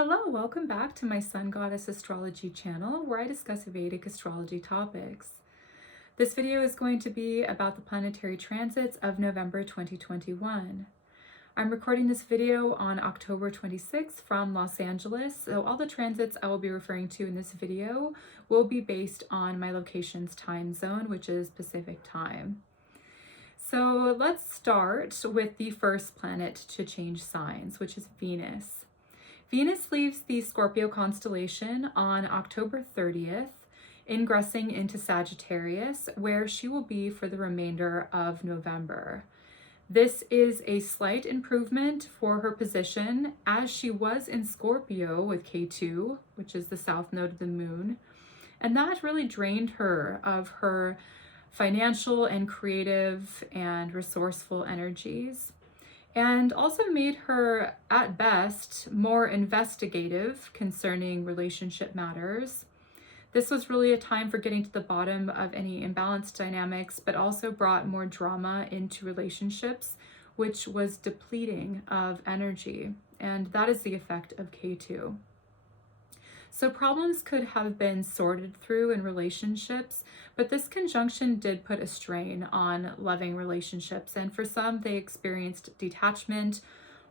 Hello, welcome back to my Sun Goddess Astrology channel where I discuss Vedic astrology topics. This video is going to be about the planetary transits of November 2021. I'm recording this video on October 26th from Los Angeles, so all the transits I will be referring to in this video will be based on my location's time zone, which is Pacific time. So let's start with the first planet to change signs, which is Venus. Venus leaves the Scorpio constellation on October 30th, ingressing into Sagittarius, where she will be for the remainder of November. This is a slight improvement for her position, as she was in Scorpio with K2, which is the south node of the moon, and that really drained her of her financial and creative and resourceful energies, and also made her, at best, more investigative concerning relationship matters. This was really a time for getting to the bottom of any imbalanced dynamics, but also brought more drama into relationships, which was depleting of energy. And that is the effect of K2. So problems could have been sorted through in relationships, but this conjunction did put a strain on loving relationships. And for some, they experienced detachment,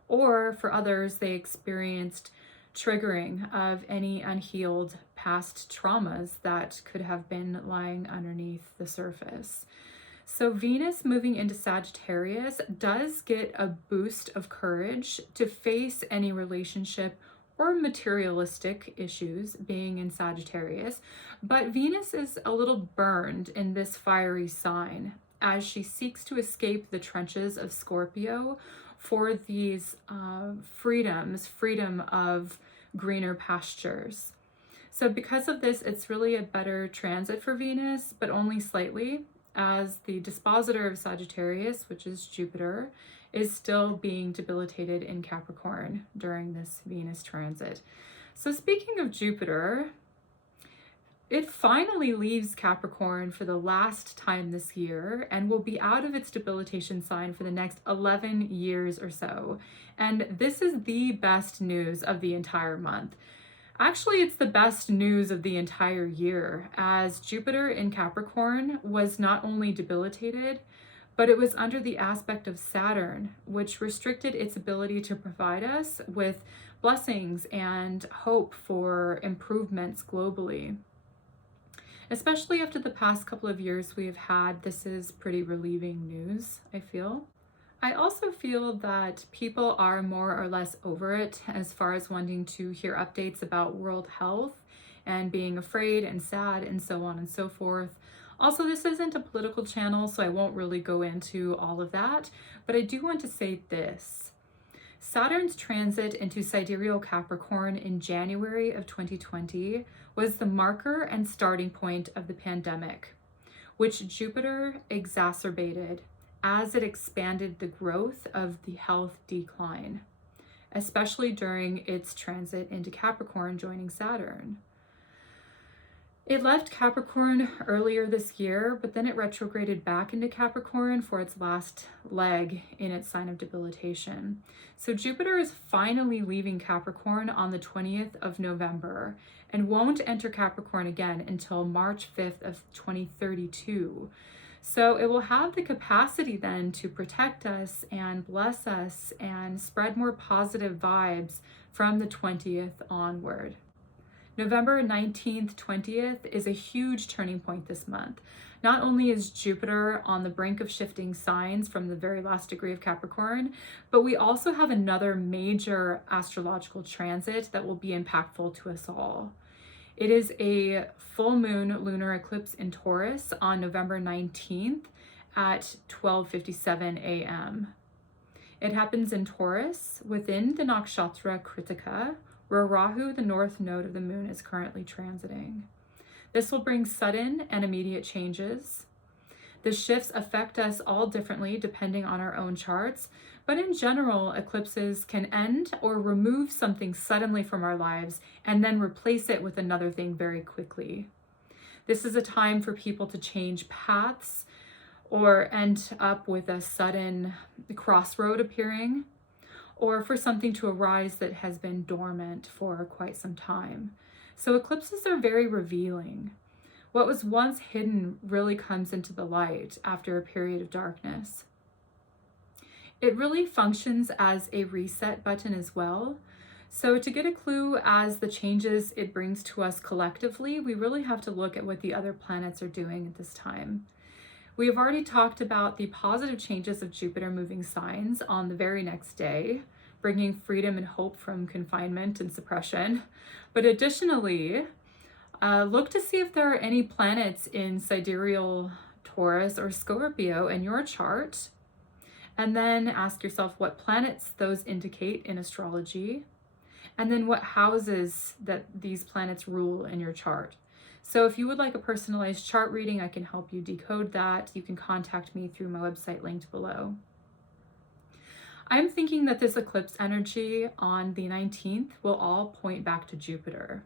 or for others, they experienced triggering of any unhealed past traumas that could have been lying underneath the surface. So Venus moving into Sagittarius does get a boost of courage to face any relationship or materialistic issues being in Sagittarius, but Venus is a little burned in this fiery sign as she seeks to escape the trenches of Scorpio for these freedom of greener pastures. So because of this, it's really a better transit for Venus, but only slightly, as the dispositor of Sagittarius, which is Jupiter, is still being debilitated in Capricorn during this Venus transit. So speaking of Jupiter, it finally leaves Capricorn for the last time this year and will be out of its debilitation sign for the next 11 years or so. And this is the best news of the entire month. Actually, it's the best news of the entire year, as Jupiter in Capricorn was not only debilitated, but it was under the aspect of Saturn, which restricted its ability to provide us with blessings and hope for improvements globally. Especially after the past couple of years we have had, this is pretty relieving news, I feel. I also feel that people are more or less over it as far as wanting to hear updates about world health and being afraid and sad and so on and so forth. Also, this isn't a political channel, so I won't really go into all of that, but I do want to say this. Saturn's transit into sidereal Capricorn in January of 2020 was the marker and starting point of the pandemic, which Jupiter exacerbated as it expanded the growth of the health decline, especially during its transit into Capricorn joining Saturn. It left Capricorn earlier this year, but then it retrograded back into Capricorn for its last leg in its sign of debilitation. So Jupiter is finally leaving Capricorn on the 20th of November and won't enter Capricorn again until March 5th of 2032. So it will have the capacity then to protect us and bless us and spread more positive vibes from the 20th onward. November 19th, 20th is a huge turning point this month. Not only is Jupiter on the brink of shifting signs from the very last degree of Capricorn, but we also have another major astrological transit that will be impactful to us all. It is a full moon lunar eclipse in Taurus on November 19th at 12:57 a.m. It happens in Taurus within the Nakshatra Kritika, where Rahu, the north node of the moon, is currently transiting. This will bring sudden and immediate changes. The shifts affect us all differently depending on our own charts, but in general, eclipses can end or remove something suddenly from our lives and then replace it with another thing very quickly. This is a time for people to change paths or end up with a sudden crossroad appearing, or for something to arise that has been dormant for quite some time. So eclipses are very revealing. What was once hidden really comes into the light after a period of darkness. It really functions as a reset button as well. So to get a clue as the changes it brings to us collectively, we really have to look at what the other planets are doing at this time. We have already talked about the positive changes of Jupiter moving signs on the very next day, bringing freedom and hope from confinement and suppression. But additionally, look to see if there are any planets in sidereal Taurus or Scorpio in your chart, and then ask yourself what planets those indicate in astrology, and then what houses that these planets rule in your chart. So if you would like a personalized chart reading, I can help you decode that. You can contact me through my website linked below. I'm thinking that this eclipse energy on the 19th will all point back to Jupiter.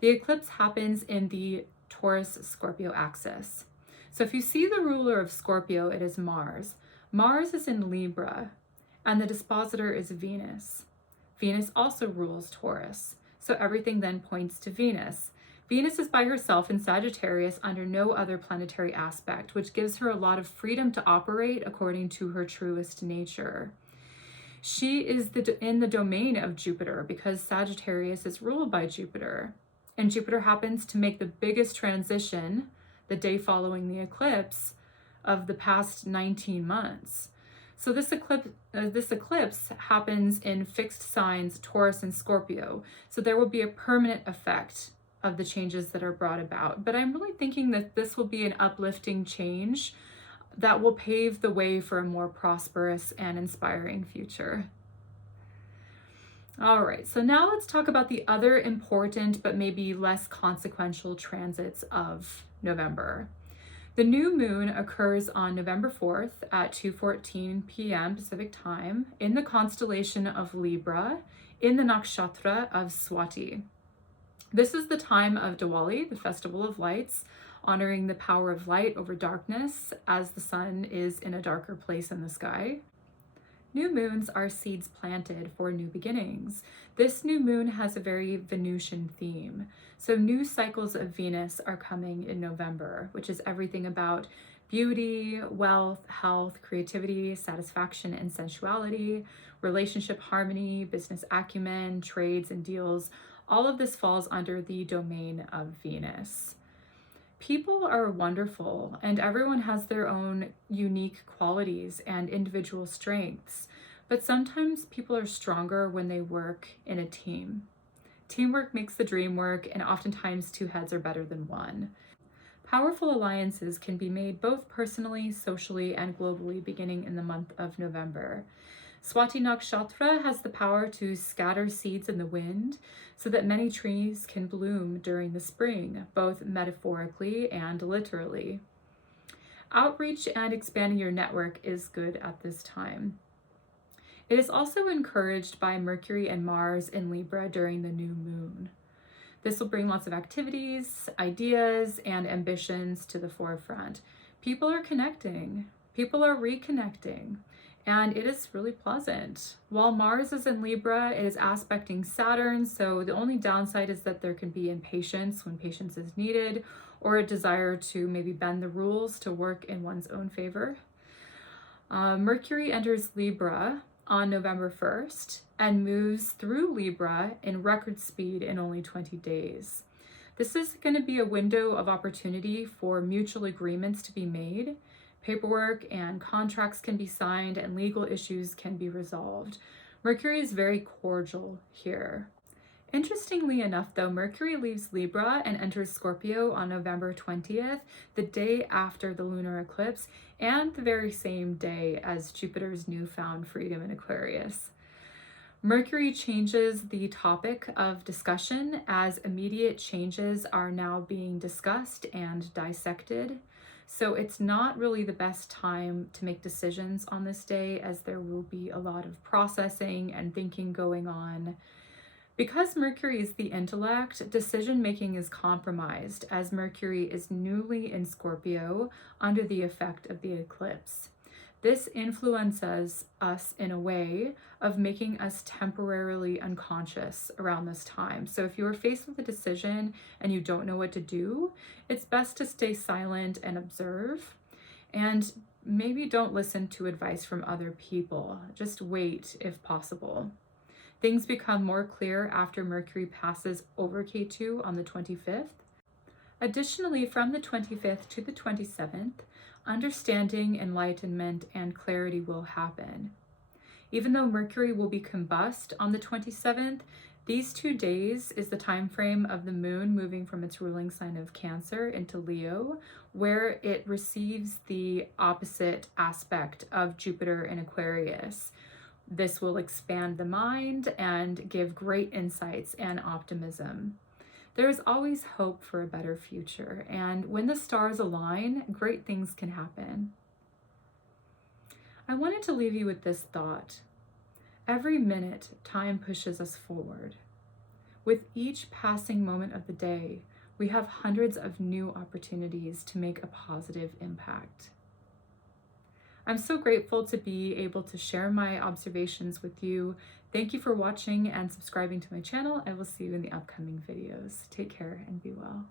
The eclipse happens in the Taurus-Scorpio axis. So if you see the ruler of Scorpio, it is Mars. Mars is in Libra, and the dispositor is Venus. Venus also rules Taurus, so everything then points to Venus. Venus is by herself in Sagittarius under no other planetary aspect, which gives her a lot of freedom to operate according to her truest nature. She is in the domain of Jupiter because Sagittarius is ruled by Jupiter. And Jupiter happens to make the biggest transition the day following the eclipse of the past 19 months. So this eclipse happens in fixed signs, Taurus and Scorpio. So there will be a permanent effect of the changes that are brought about. But I'm really thinking that this will be an uplifting change that will pave the way for a more prosperous and inspiring future. All right, so now let's talk about the other important but maybe less consequential transits of November. The new moon occurs on November 4th at 2:14 p.m. Pacific time in the constellation of Libra in the nakshatra of Swati. This is the time of Diwali, the festival of lights, honoring the power of light over darkness as the sun is in a darker place in the sky. New moons are seeds planted for new beginnings. This new moon has a very Venusian theme. So new cycles of Venus are coming in November, which is everything about beauty, wealth, health, creativity, satisfaction, and sensuality, relationship harmony, business acumen, trades and deals. All of this falls under the domain of Venus. People are wonderful, and everyone has their own unique qualities and individual strengths, but sometimes people are stronger when they work in a team. Teamwork makes the dream work, and oftentimes two heads are better than one. Powerful alliances can be made both personally, socially, and globally beginning in the month of November. Swati Nakshatra has the power to scatter seeds in the wind so that many trees can bloom during the spring, both metaphorically and literally. Outreach and expanding your network is good at this time. It is also encouraged by Mercury and Mars in Libra during the new moon. This will bring lots of activities, ideas, and ambitions to the forefront. People are connecting, people are reconnecting, and it is really pleasant. While Mars is in Libra, it is aspecting Saturn, so the only downside is that there can be impatience when patience is needed, or a desire to maybe bend the rules to work in one's own favor. Mercury enters Libra on November 1st and moves through Libra in record speed in only 20 days. This is going to be a window of opportunity for mutual agreements to be made. Paperwork and contracts can be signed and legal issues can be resolved. Mercury is very cordial here. Interestingly enough, though, Mercury leaves Libra and enters Scorpio on November 20th, the day after the lunar eclipse, and the very same day as Jupiter's newfound freedom in Aquarius. Mercury changes the topic of discussion as immediate changes are now being discussed and dissected. So it's not really the best time to make decisions on this day, as there will be a lot of processing and thinking going on. Because Mercury is the intellect, decision-making is compromised as Mercury is newly in Scorpio under the effect of the eclipse. This influences us in a way of making us temporarily unconscious around this time. So if you are faced with a decision and you don't know what to do, it's best to stay silent and observe, and maybe don't listen to advice from other people. Just wait if possible. Things become more clear after Mercury passes over K2 on the 25th. Additionally, from the 25th to the 27th, understanding, enlightenment, and clarity will happen. Even though Mercury will be combust on the 27th, these 2 days is the time frame of the moon moving from its ruling sign of Cancer into Leo, where it receives the opposite aspect of Jupiter in Aquarius. This will expand the mind and give great insights and optimism. There is always hope for a better future, and when the stars align, great things can happen. I wanted to leave you with this thought. Every minute, time pushes us forward. With each passing moment of the day, we have hundreds of new opportunities to make a positive impact. I'm so grateful to be able to share my observations with you. Thank you for watching and subscribing to my channel. I will see you in the upcoming videos. Take care and be well.